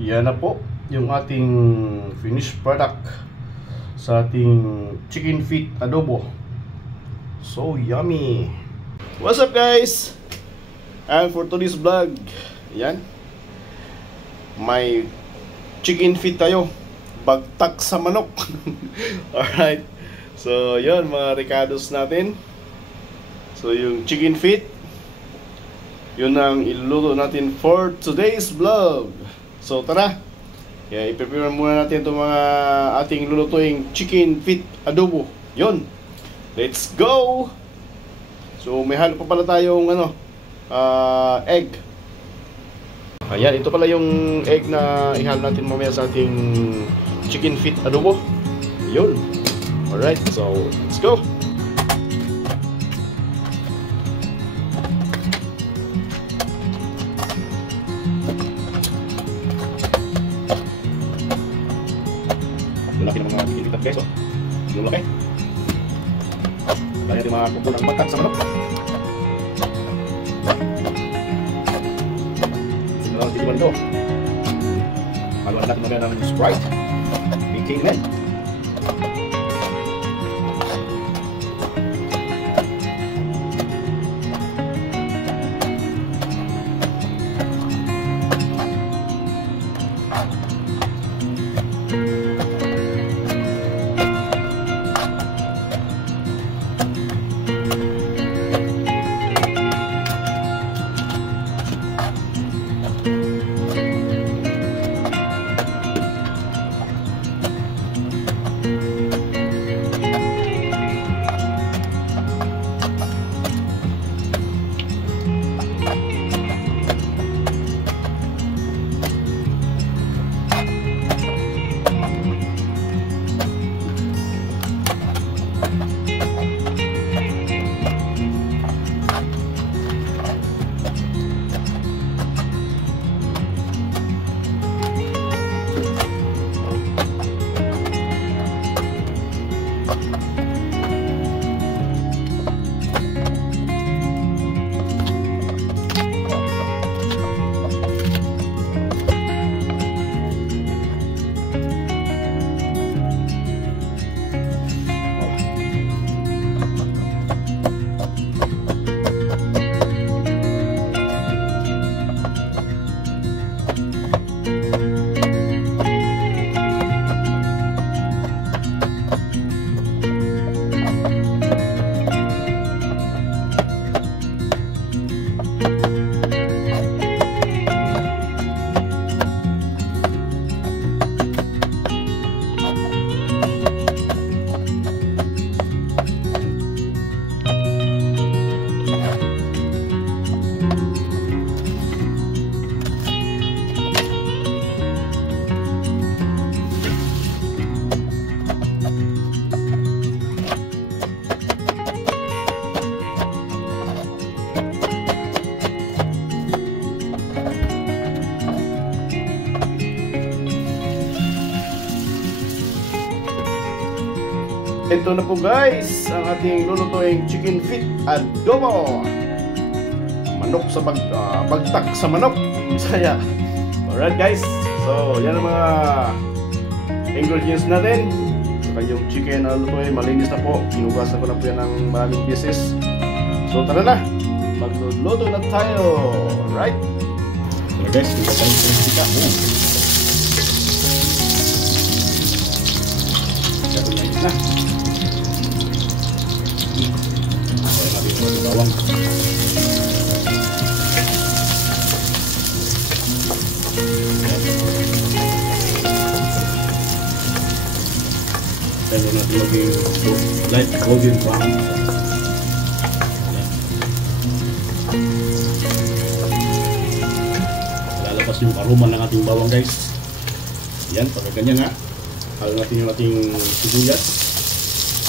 Yan na po yung ating finished product sa ating chicken feet adobo. So yummy! What's up guys? And for today's vlog, yan, may chicken feet tayo, bagtak sa manok. Alright, so yun mga ricados natin. So yung chicken feet, yun ang iluluto natin for today's vlog. So tara, i-prepare muna natin itong mga ating lulutuing chicken feet adobo. Yun, let's go! So may halo pa pala tayong egg. Ayan, ito pala yung egg na ihalo natin mamaya sa ating chicken feet adobo. Yun. Alright, so let's go! Laki ng mga chicken feet guys, oh. Yung laki. Kaya natin mga kukunang bagtak sa manok. Dito ba ito? Haluan natin mamaya ng Sprite, BK Men. Ito na po guys, ang ating lulutuing chicken feet adobo. Manok sa bagtak sa manok. Bisaya. Alright guys, so yan ang mga ingredients natin. Saka yung chicken na lutuin, malinis na po. Hinugasan ko na po yan ng maraming pieces. So tara na, magluluto na tayo. Alright. So guys, ito tayo sa sika. Ito na. Bawang. Tayo natin maging light golden brown. Lalabas yung aroma ng ating bawang guys. Yan, pagka ganyan ha. Halo natin yung ating sibuyas.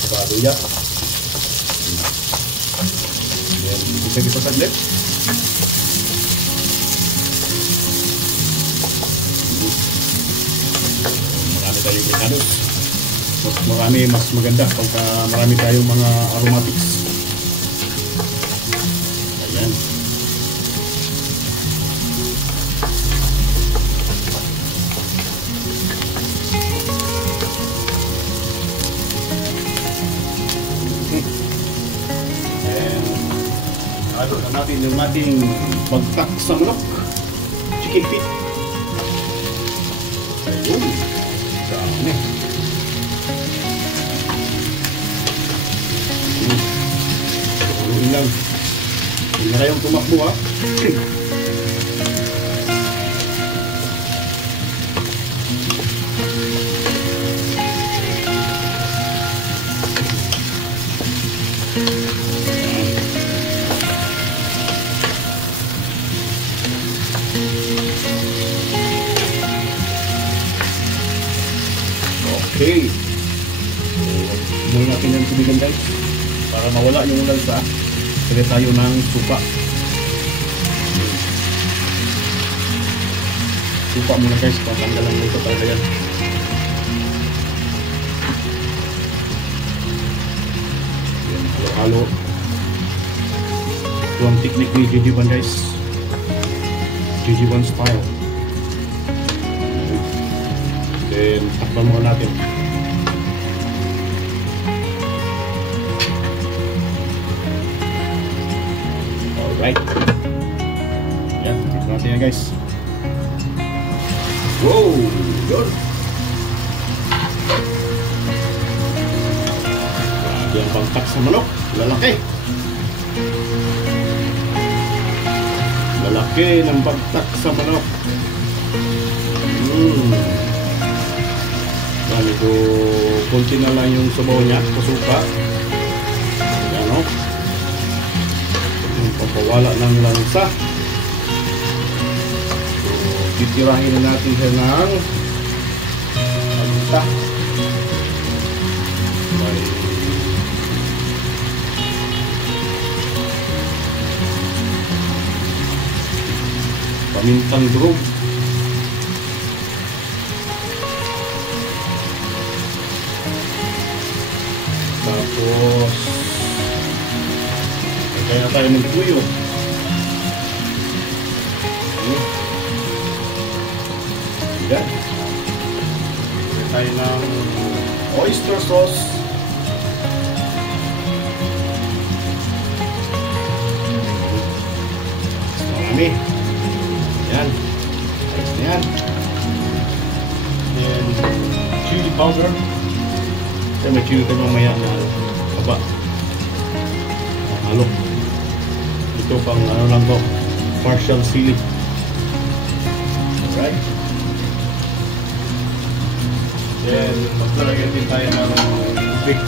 Saka luya. Bisa kita saglit. Marami tayong ricados. Mas maganda pagka marami tayong mga aromatics. Ayan. natin yung ating bagtak sa manok. Chicken feet. Ayun. Dami. Ayun lang. Hindi na kayong tumakbo ha. Okay. So, umuwi natin yung tubigan guys para mawala yung lansa. Lagay tayo ng suka. Suka muna guys, patanggalan mo ito talaga yan. Yan, halo-halo. Ito ang technique ni GG1 guys. GG1 style. Then, takpan muna natin. Alright. Yan, takpan natin yan guys. Wow! Yun! Grabe ang pangtak sa manok. Lalaki! Lalaki ng pangtak sa manok. Ito, kunti na lang yung sabaw niya, kasuka. Ayan o. Yung papawala ng lansa. So, titirahin na natin siya ng paminta. Pamintang durog. Tapos kaya tayo ng tuyo. Yan. Kaya tayo ng oyster sauce. Marami. Yan. Yan. And chili powder. May chili tayo mamaya na haba. Halo. Ito pang ano lang to, partial sili. Alright. Then maglalagyan din tayo ng tubig.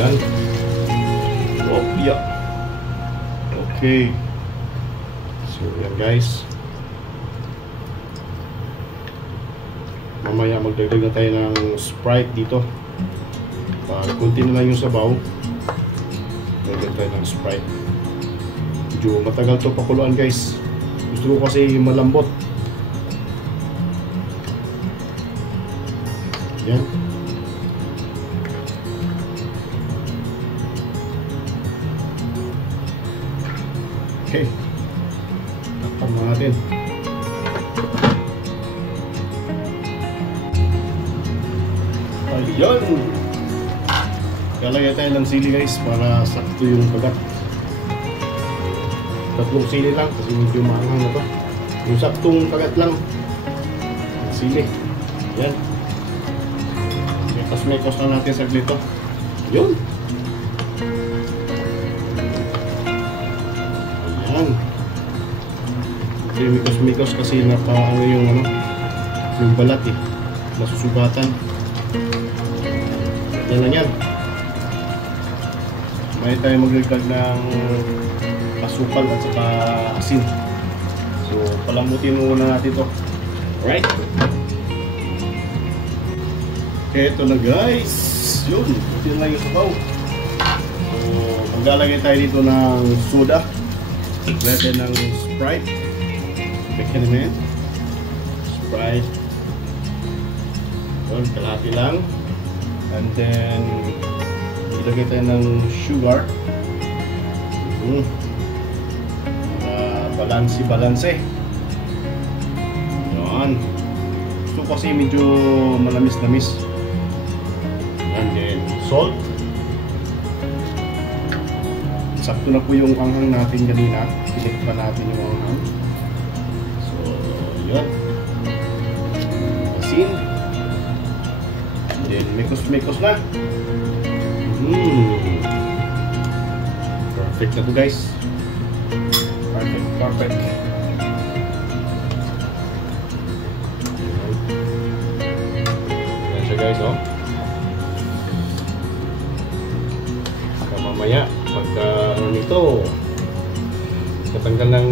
Yan. Opya. Okay. So yan guys. Mamaya magdagdag na tayo ng Sprite dito. Kunti na lang yung sabaw. Magdagdag tayo ng Sprite. Medyo matagal to pakuluan guys. Gusto ko kasi malambot. Yan. Okay. Takpan mo natin. Ayan. Lalagay tayo ng sili guys para sakto yung bagat. Tatlong sili lang kasi medyo maanghang na to. Yung saktong bagat lang. Sili. Ayan. Mekos na natin saglit to. Yun. Mikos-mikos kasi ano yung balat eh, nasusugatan. Yan lang yan. May tayo maglagdag ng asukal at saka asin. So palambutin muna natin to. Alright. Okay, ito na guys. Yun, ito lang yung sabaw. So maglalagay tayo dito ng soda. Lagay ng Sprite. Bigyan namin Sprite. Yun, kalahati lang. And then ilagay tayo ng sugar. Balanse. Yan. Gusto ko kasi medyo malamis-lamis. And then salt. Sakto na po yung anghang natin kanina. Pilit pa natin yung anghang. So, yun. Asin. And then mekos na. Perfect na to guys. Perfect. Yan siya guys, oh. Mamaya pagka nito katanggal ng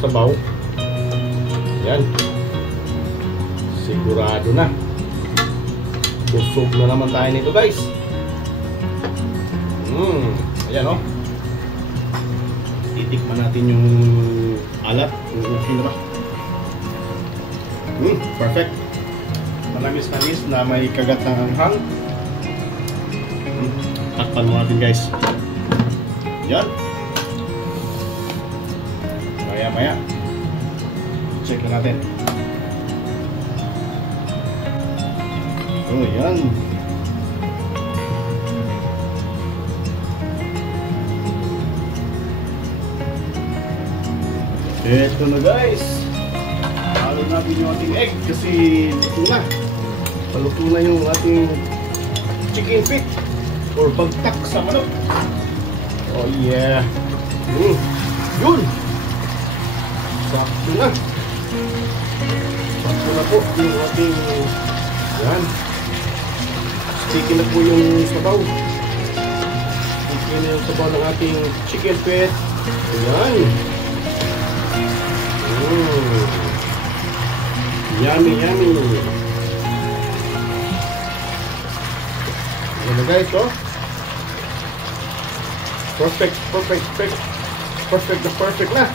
sabaw, yan, sigurado na busog na naman tayo nito guys. Ayan, oh, titikman natin yung alat kung okay na ba. Perfect, manamis-namis na may kagat ng anghang. Takpan mo natin guys. Yan. Maya check na natin. So yan. Eto na guys. Halo natin yung ating egg kasi luto na. Paluto na yung ating chicken feet or bagtak sa manok. Oh yeah. Yun. Sakto na. Sakto na po yung ating yan. Sticky na po yung sabaw. Sticky na yung sabaw ng ating chicken feet. Ayan. Yummy. Ayan na guys, oh. Perfect na.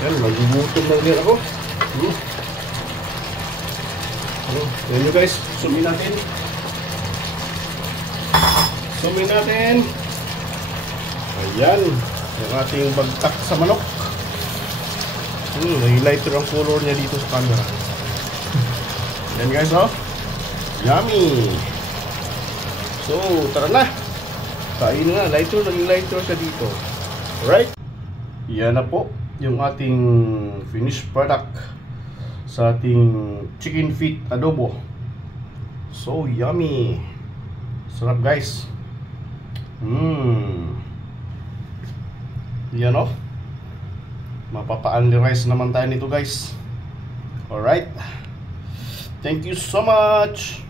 Ayan, magugutom lang din ako. Ayan nyo guys, sumin natin. Ayan, yung ating bagtak sa manok. Lighter ang color niya dito sa camera. Ayan guys, oh. Yummy. So, tara na. Kain na, lighter siya dito. Alright. Yan na po yung ating finished product sa ating chicken feet adobo. So yummy. Sarap guys. Yan o. Mapapa-unli-rice naman tayo nito guys. Alright. Thank you so much.